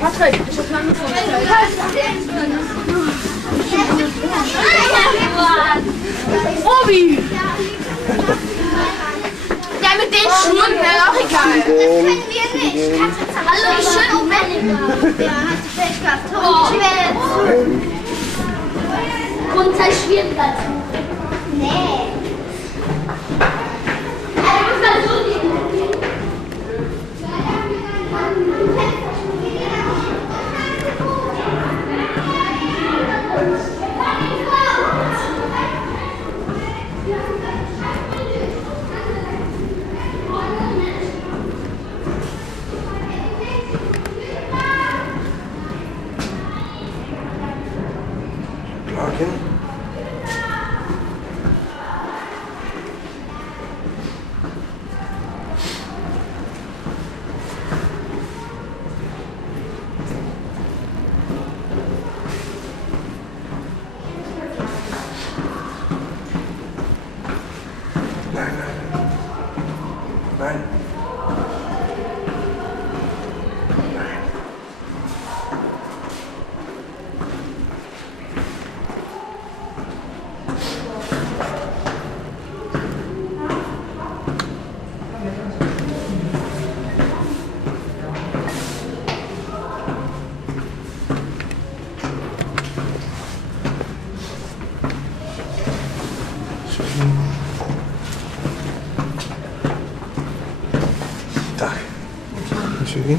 Patrick, Obi! Ja, mit den Schuhen wäre auch egal. Das können wir nicht. Hallo, ich schön Moment. Ja, hast du Pech gehabt. Grundzeit Schwierigkeit. Nee. Tak. Schön.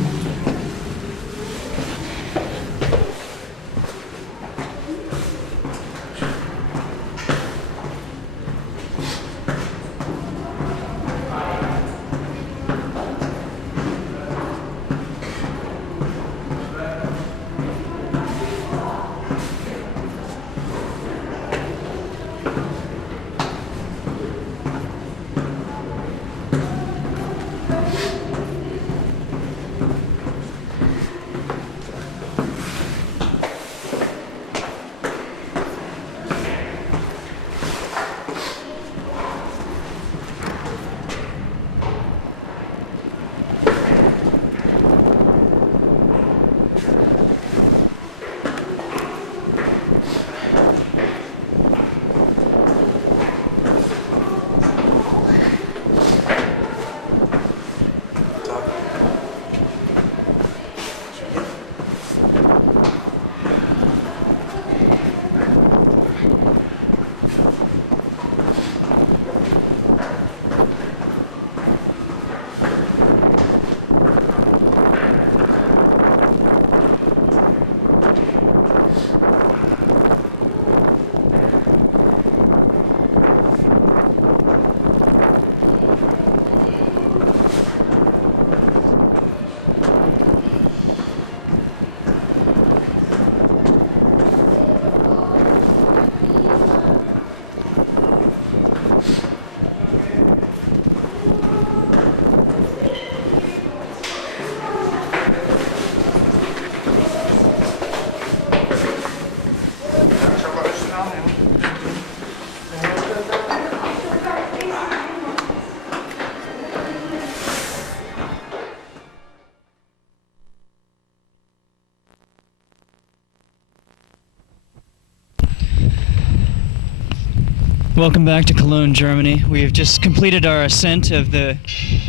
Welcome back to Cologne, Germany. We have just completed our ascent of the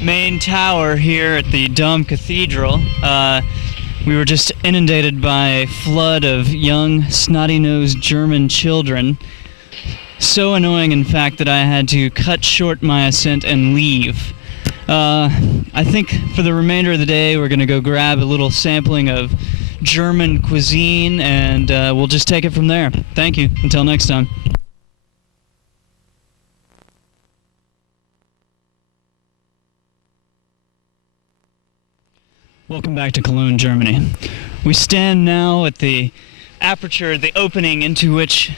main tower here at the Dom Cathedral. We were just inundated by a flood of young, snotty-nosed German children. So annoying, in fact, that I had to cut short my ascent and leave. I think for the remainder of the day we're going to go grab a little sampling of German cuisine, and we'll just take it from there. Thank you. Until next time. Welcome back to Cologne, Germany. We stand now at the aperture, the opening into which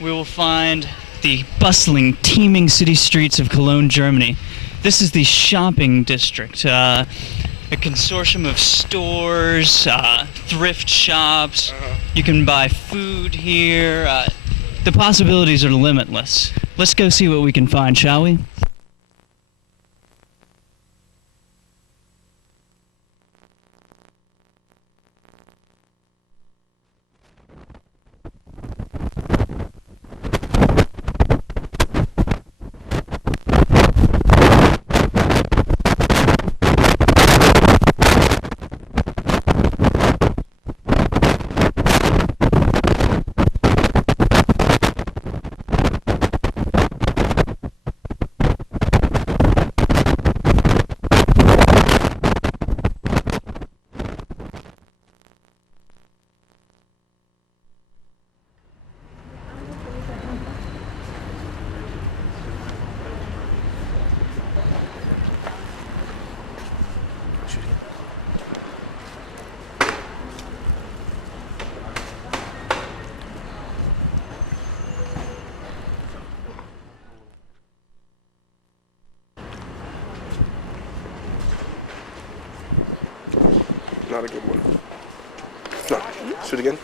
we will find the bustling, teeming city streets of Cologne, Germany. This is the shopping district, a consortium of stores, thrift shops. You can buy food here. The possibilities are limitless. Let's go see what we can find, shall we? not a good one. No. Shoot again.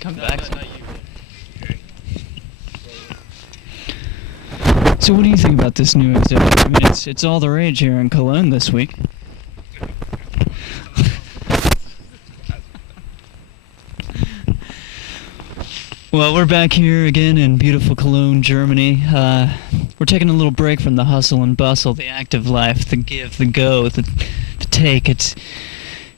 Come back. So what do you think about this new exhibit? I mean, it's all the rage here in Cologne this week. Well, we're back here again in beautiful Cologne, Germany. We're taking a little break from the hustle and bustle, the active life, the give, the go, the take.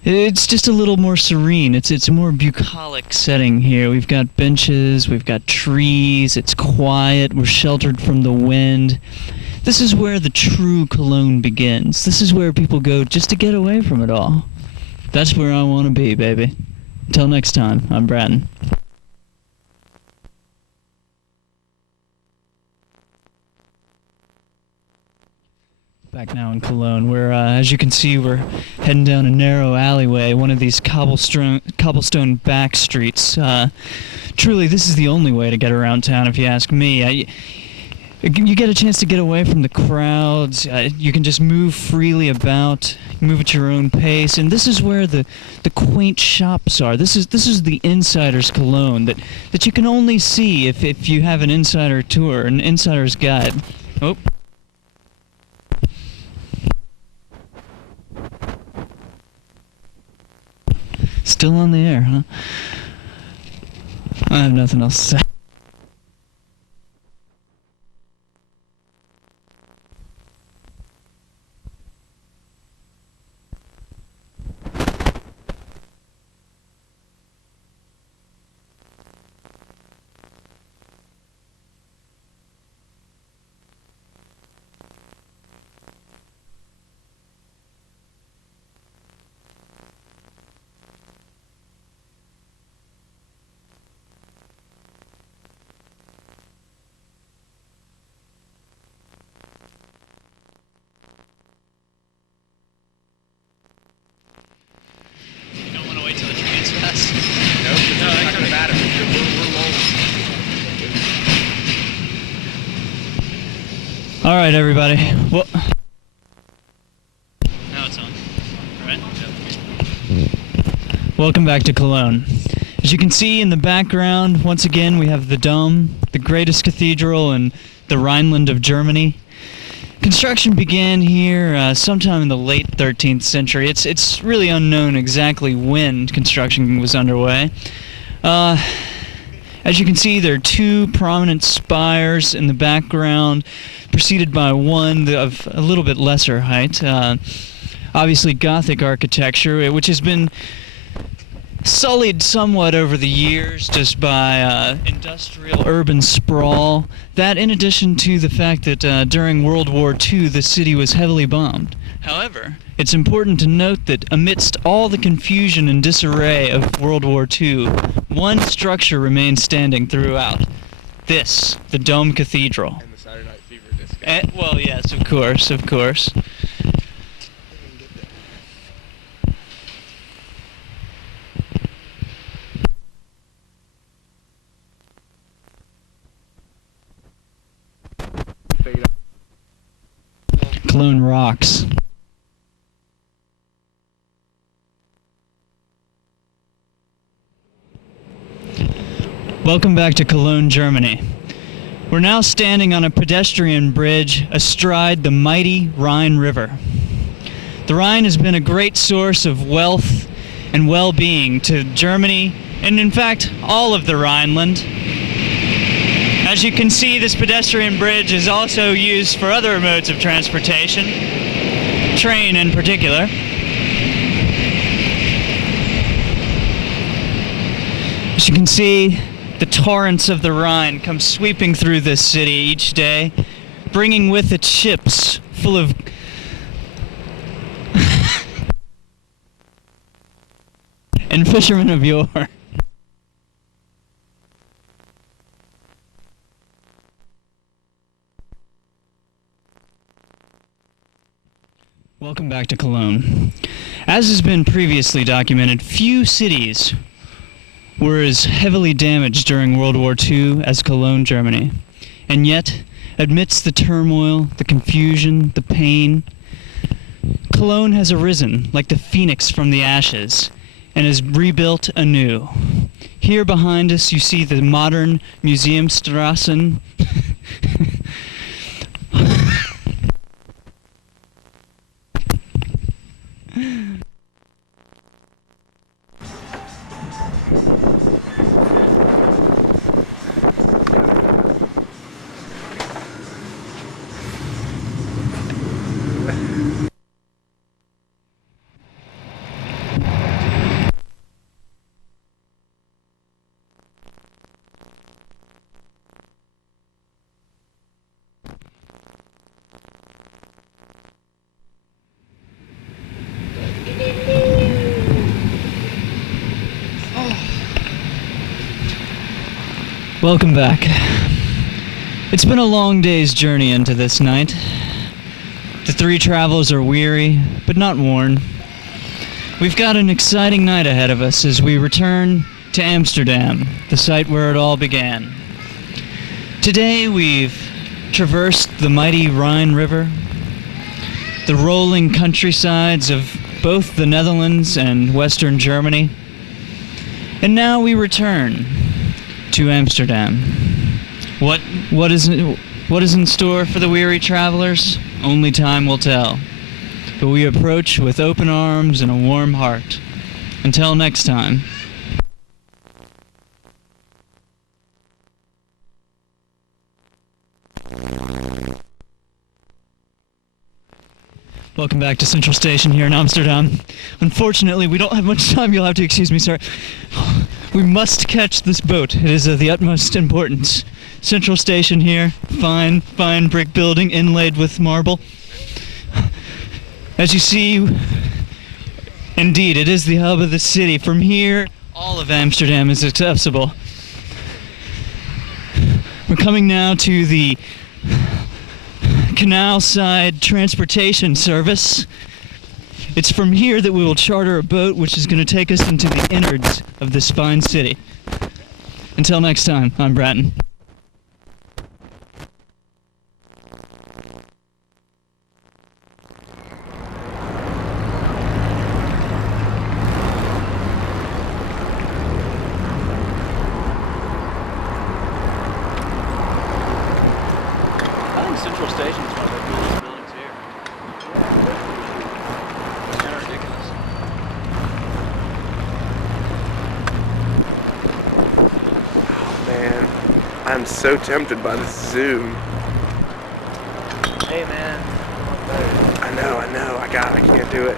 It's just a little more serene. It's a more bucolic setting here. We've got benches, we've got trees, it's quiet, we're sheltered from the wind. This is where the true Cologne begins. This is where people go just to get away from it all. That's where I want to be, baby. Until next time, I'm Bratton. Back now in Cologne, where, as you can see, we're heading down a narrow alleyway, one of these cobblestone back streets. Truly, this is the only way to get around town, if you ask me. You get a chance to get away from the crowds. You can just move freely about, move at your own pace, and this is where the quaint shops are. This is the insider's Cologne that you can only see if you have an insider tour, an insider's guide. Oh. Still on the air, huh? I have nothing else to say. All right, everybody. Well, now it's on. All right. Welcome back to Cologne. As you can see in the background, once again, we have the Dome, the greatest cathedral in the Rhineland of Germany. Construction began here sometime in the late 13th century. It's really unknown exactly when construction was underway. As you can see, there are two prominent spires in the background, preceded by one of a little bit lesser height. Obviously Gothic architecture, which has been sullied somewhat over the years just by industrial urban sprawl. That in addition to the fact that during World War II the city was heavily bombed. However, it's important to note that amidst all the confusion and disarray of World War II, one structure remained standing throughout. This, the Dome Cathedral. And the Saturday Night Fever disco. Well, yes, of course, of course. Cologne rocks. Welcome back to Cologne, Germany. We're now standing on a pedestrian bridge astride the mighty Rhine River. The Rhine has been a great source of wealth and well-being to Germany, and in fact, all of the Rhineland. As you can see, this pedestrian bridge is also used for other modes of transportation, train in particular. As you can see, the torrents of the Rhine come sweeping through this city each day, bringing with it ships full of and fishermen of yore. Welcome back to Cologne. As has been previously documented, few cities were as heavily damaged during World War II as Cologne, Germany. And yet, amidst the turmoil, the confusion, the pain, Cologne has arisen like the phoenix from the ashes and is rebuilt anew. Here behind us you see the modern Museumstrassen. Welcome back. It's been a long day's journey into this night. The three travelers are weary, but not worn. We've got an exciting night ahead of us as we return to Amsterdam, the site where it all began. Today we've traversed the mighty Rhine River, the rolling countrysides of both the Netherlands and Western Germany, and now we return to Amsterdam. What is in store for the weary travelers? Only time will tell. But we approach with open arms and a warm heart. Until next time. Welcome back to Central Station here in Amsterdam. Unfortunately, we don't have much time. You'll have to excuse me, sir. We must catch this boat. It is of the utmost importance. Central Station here. Fine brick building inlaid with marble. As you see, indeed, it is the hub of the city. From here, all of Amsterdam is accessible. We're coming now to the canal side transportation service. It's from here that we will charter a boat which is going to take us into the innards of this fine city. Until next time, I'm Bratton. I think Central Station is one of the coolest buildings here. Kind of ridiculous. Man, I'm so tempted by this Zoom. Hey man, I know. I can't do it.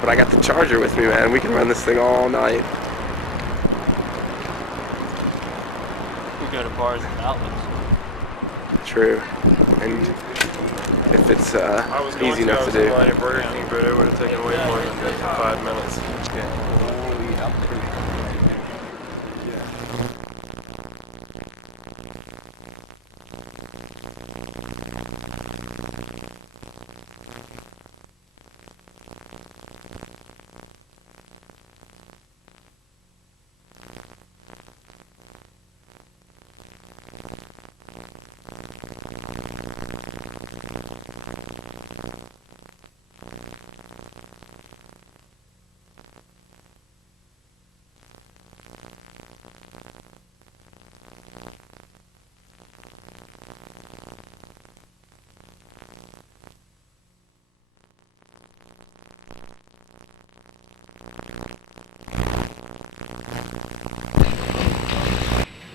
But I got the charger with me, man. We can run this thing all night. we go to bars and outlets. True. And if it's easy enough to do. I was going to Burger King, but it would have taken way more than 5 minutes.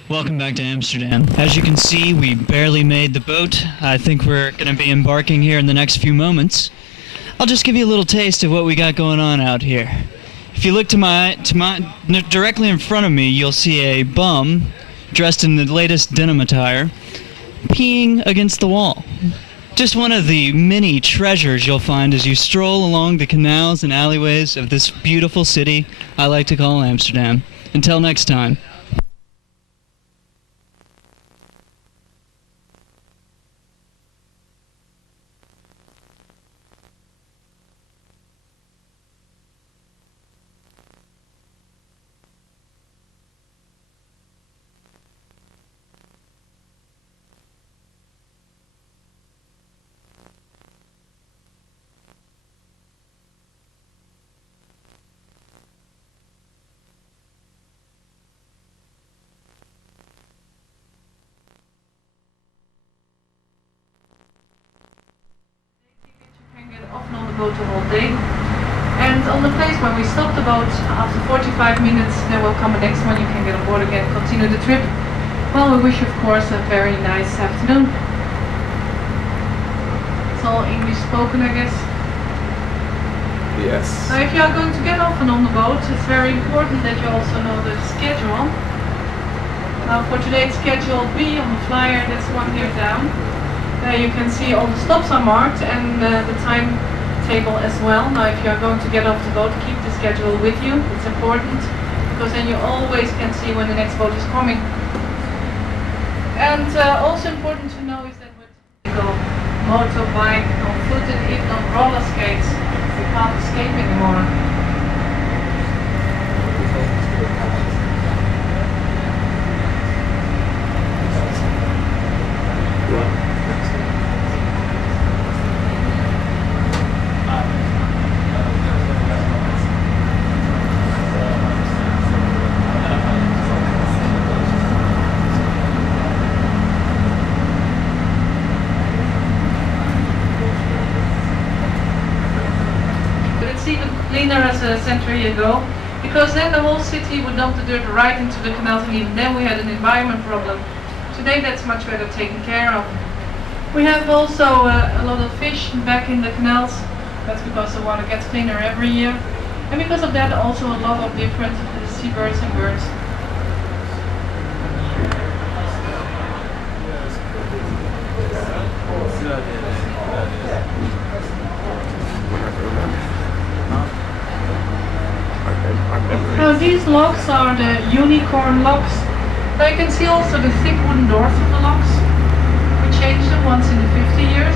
Welcome back to Amsterdam. As you can see, we barely made the boat. I think we're going to be embarking here in the next few moments. I'll just give you a little taste of what we got going on out here. If you look directly in front of me, you'll see a bum dressed in the latest denim attire peeing against the wall. just one of the many treasures you'll find as you stroll along the canals and alleyways of this beautiful city I like to call Amsterdam. Until next time. Often on the boat the whole day. And on the place where we stop the boat, after 45 minutes, there will come a next one. You can get on board again, continue the trip. Well, we wish you, of course, a very nice afternoon. It's all English spoken, I guess. Yes. Now, if you are going to get off and on the boat, it's very important that you also know the schedule. Now, for today's schedule B on the flyer, that's one here down. You can see all the stops are marked and the timetable as well. Now if you are going to get off the boat, keep the schedule with you. It's important because then you always can see when the next boat is coming. And also important to know is that with the motorbike, on foot and even on roller skates, you can't escape anymore. Cleaner as a century ago, because then the whole city would dump the dirt right into the canals, and even then we had an environment problem. Today that's much better taken care of. We have also a lot of fish back in the canals. That's because the water gets cleaner every year, and because of that also a lot of different seabirds and birds. Now these locks are the unicorn locks. Now you can see also the thick wooden doors of the locks. We changed them once in the 50 years.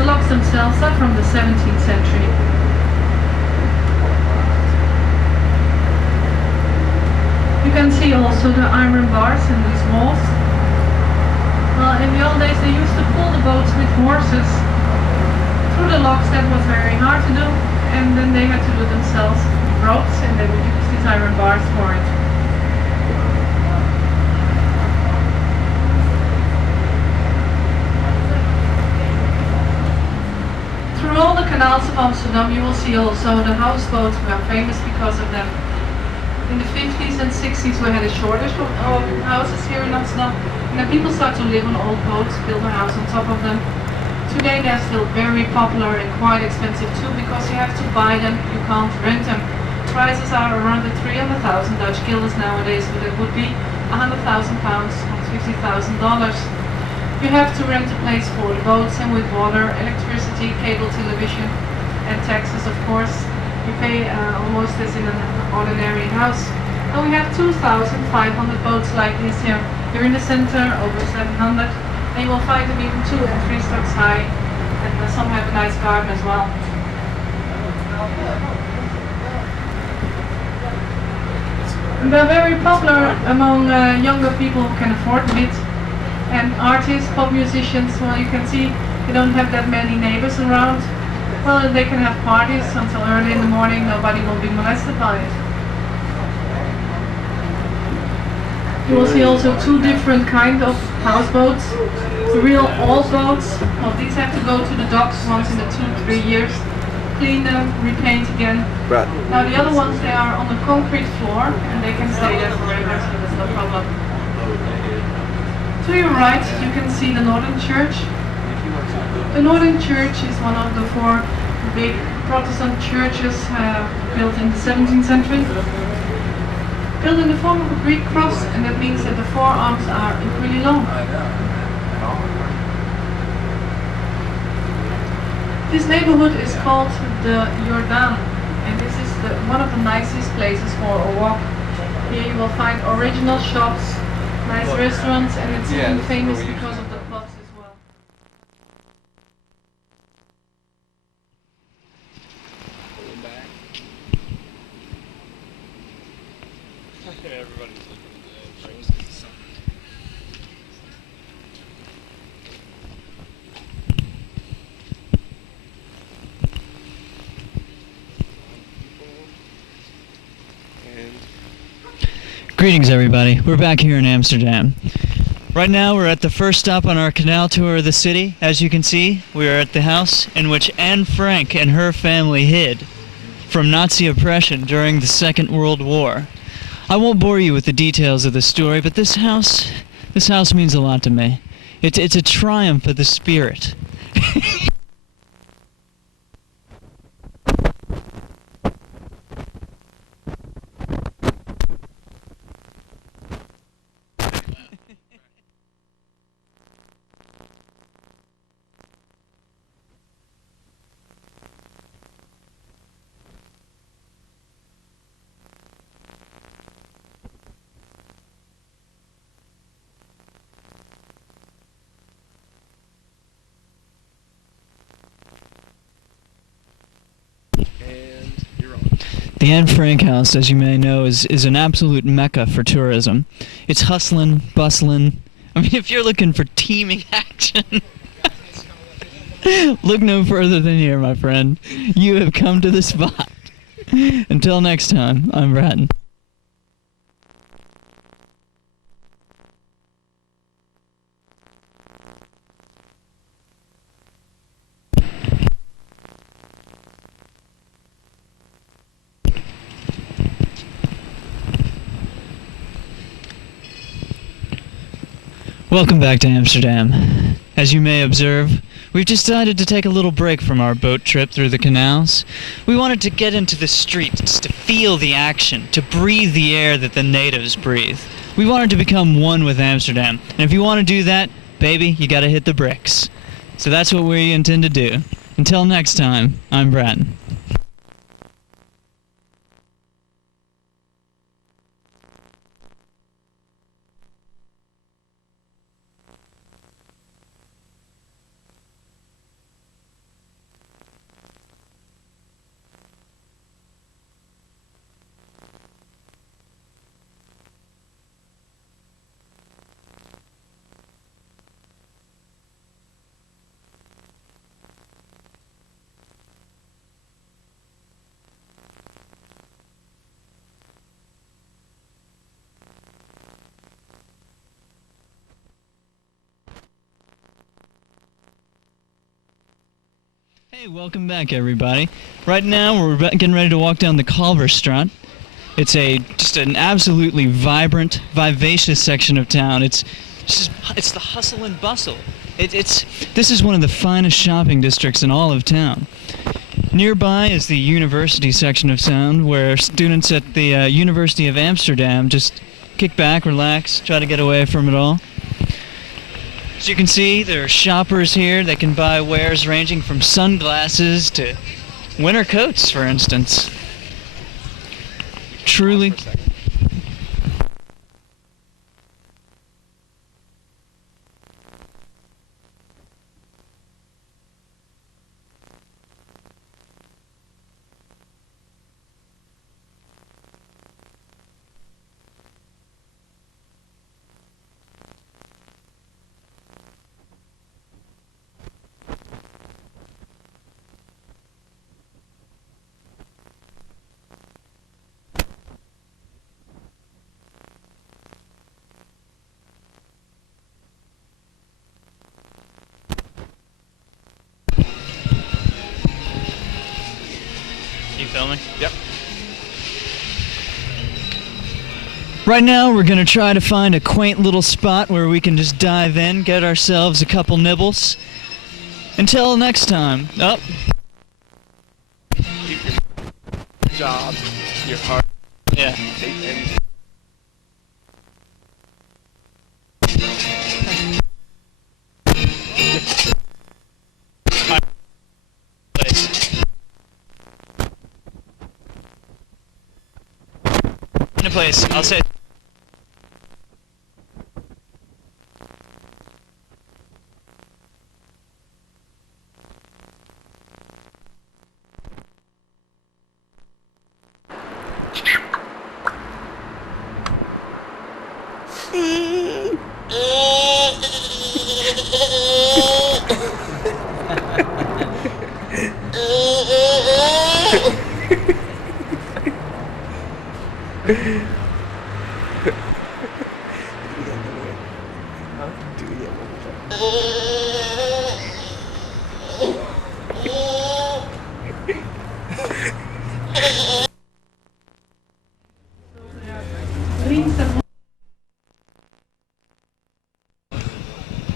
The locks themselves are from the 17th century. You can see also the iron bars in these walls. Well, in the old days they used to pull the boats with horses through the locks. That was very hard to do, and then they had to do themselves ropes, and they would use these iron bars for it. Through all the canals of Amsterdam you will see also the houseboats. We are famous because of them. In the 50s and 60s we had a shortage of houses here in Amsterdam, and then people start to live on old boats, build a house on top of them. Today they're still very popular and quite expensive too, because you have to buy them, you can't rent them. Prices are around the 300,000 Dutch guilders nowadays, but it would be £100,000 or $50,000. You have to rent a place for the boats, and with water, electricity, cable television and taxes of course. You pay almost as in an ordinary house. And we have 2,500 boats like this here. Here in the center, over 700. And you will find them even 2 and 3 stocks high. And some have a nice garden as well. And they're very popular among younger people who can afford it. And artists, pop musicians, well, you can see they don't have that many neighbors around. Well, they can have parties until early in the morning, nobody will be molested by it. You will see also 2 different kinds of houseboats. The real old boats, well, these have to go to the docks once in the 2-3 years. Clean them, repaint again. Right. Now the other ones, they are on the concrete floor and they can stay there forever, so there's no problem. To your right you can see the Northern Church. The Northern Church is one of the 4 big Protestant churches built in the 17th century. Built in the form of a Greek cross, and that means that the 4 arms are equally long. This neighborhood is called the Jordaan, and this is one of the nicest places for a walk. Here you will find original shops, nice restaurants, and it's even famous because of the pubs as well. Everybody's looking at the Greetings, everybody. We're back here in Amsterdam. Right now, we're at the first stop on our canal tour of the city. As you can see, we are at the house in which Anne Frank and her family hid from Nazi oppression during the Second World War. I won't bore you with the details of the story, but this house means a lot to me. It's a triumph of the spirit. The Anne Frank House, as you may know, is an absolute mecca for tourism. It's hustling, bustling. I mean, if you're looking for teeming action, look no further than here, my friend. You have come to the spot. Until next time, I'm Bratton. Welcome back to Amsterdam. As you may observe, we've decided to take a little break from our boat trip through the canals. We wanted to get into the streets, to feel the action, to breathe the air that the natives breathe. We wanted to become one with Amsterdam, and if you want to do that, baby, you gotta hit the bricks. So that's what we intend to do. Until next time, I'm Bratton. Hey, welcome back, everybody. Right now, we're getting ready to walk down the Kalverstraat. It's just an absolutely vibrant, vivacious section of town. It's the hustle and bustle. This is one of the finest shopping districts in all of town. Nearby is the university section of town, where students at the University of Amsterdam just kick back, relax, try to get away from it all. As you can see, there are shoppers here that can buy wares ranging from sunglasses to winter coats, for instance. Truly. You filming? Yep. Right now, we're going to try to find a quaint little spot where we can just dive in, get ourselves a couple nibbles. Until next time. Oh. Keep your job, your heart. Yeah. And into place. I'll say.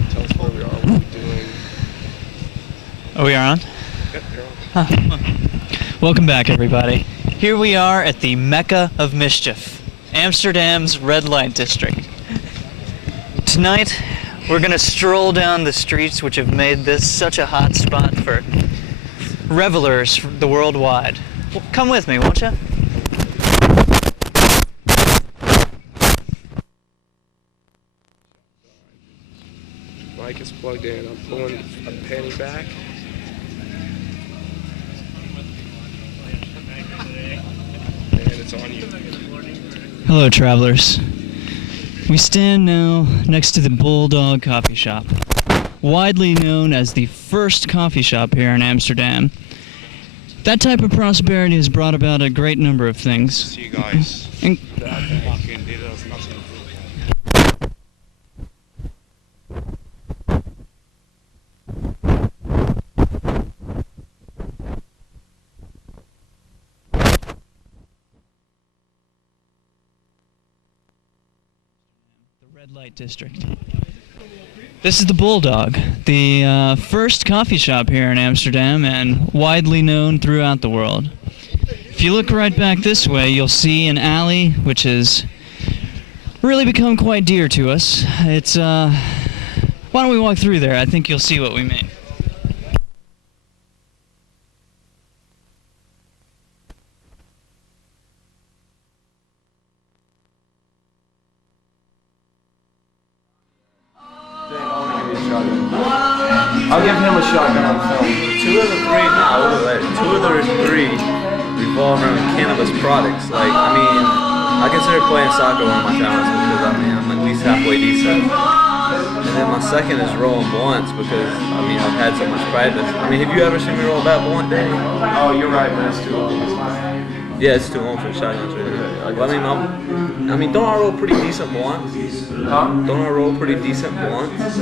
Tell us where we are, what we're doing. Oh, we are on? Yep, you're on. Welcome back, everybody. Here we are at the Mecca of Mischief, Amsterdam's red light district. Tonight, we're gonna stroll down the streets which have made this such a hot spot for revelers the worldwide. Well, come with me, won't you? Mic is plugged in. I'm pulling a penny back. And it's on you. Hello, travelers. We stand now next to the Bulldog Coffee Shop, widely known as the first coffee shop here in Amsterdam. That type of prosperity has brought about a great number of things. See you guys. And Fucking did us nothing. Red Light District. This is the Bulldog, the first coffee shop here in Amsterdam and widely known throughout the world. If you look right back this way, you'll see an alley which has really become quite dear to us. It's, why don't we walk through there? I think you'll see what we mean. I'll give him a shotgun on film. Two of the three revolve around cannabis products. Like, I mean, I consider playing soccer one of my talents because, I mean, I'm at least halfway decent. And then my second is rolling blunts because, I mean, I've had so much practice. I mean, have you ever seen me roll a bad blunt, Danny? Oh, you're right, man. It's too old. Yeah, it's too long for shotguns right now. Well, I mean, don't I roll pretty decent blunts? Huh? Don't I roll pretty decent blunts?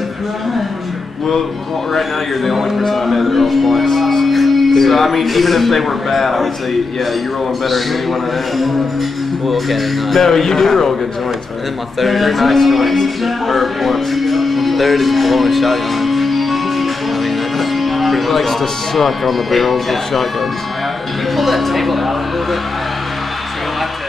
Well, right now you're the only person I know that rolls blunts. So, I mean, even if they were bad, I would say, yeah, you're rolling better than anyone I know. Well, okay, then not. No, you do roll good joints, man. And then my third They're is nice joints. Or blunts. third is blowing shotguns. I mean, that's pretty He much likes to suck on the barrels of shotguns. Can you pull that table out a little bit? So you'll have to.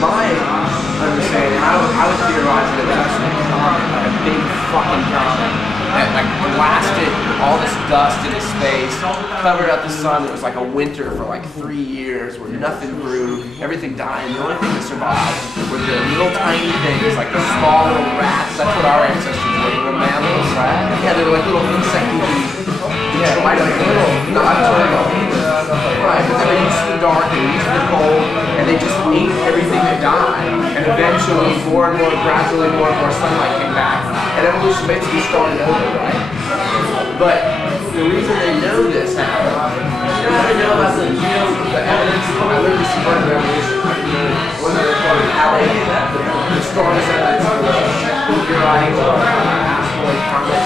My understanding, I would theorize that it was actually a big fucking comet that like blasted all this dust into space, covered up the sun. It was like a winter for like 3 years where nothing grew, everything died. And the only thing that survived were the little tiny things, like the small little rats. That's what our ancestors were, little mammals. Yeah, they were like little insect-eating. Yeah, like little nocturnal. Right, but they were used to the dark, they were used to the cold, and they just ate everything that died. And eventually, more and more, gradually, more and more sunlight came back. And evolution basically started over, right? But the reason they know this happened, you know how they know about the evidence? I literally see part of the evolution. One of the how they the strongest evidence for the theorizing of asteroid comet.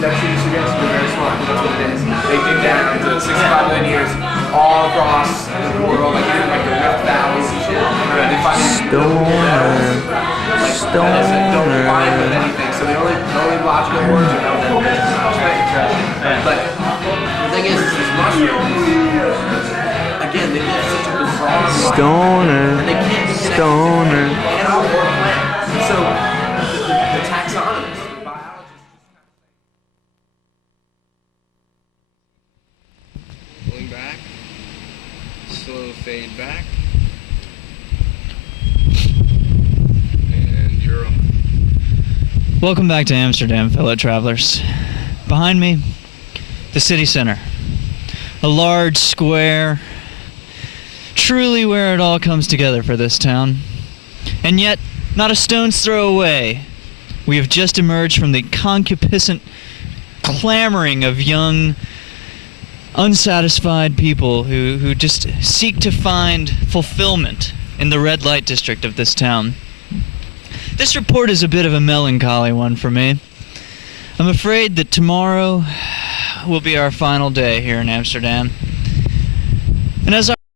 That's what you suggest. You're very smart. That's what it is. They did that into 65 million years, all across the world, like even like the Rift Valleys and shit. They find Stoner. don't align with anything. So the only logical words are no. But the thing is, these mushrooms, again, they live such a bizarre life. Stoner. And they can't connect Stoner. to animal or plant. So the taxonomists, the biologists. fade back. And you're on. Welcome back to Amsterdam, fellow travelers. Behind me, the city center. A large square, truly where it all comes together for this town. And yet, not a stone's throw away, we have just emerged from the concupiscent clamoring of young, unsatisfied people who just seek to find fulfillment in the red light district of this town. This report is a bit of a melancholy one for me. I'm afraid that tomorrow will be our final day here in Amsterdam. And as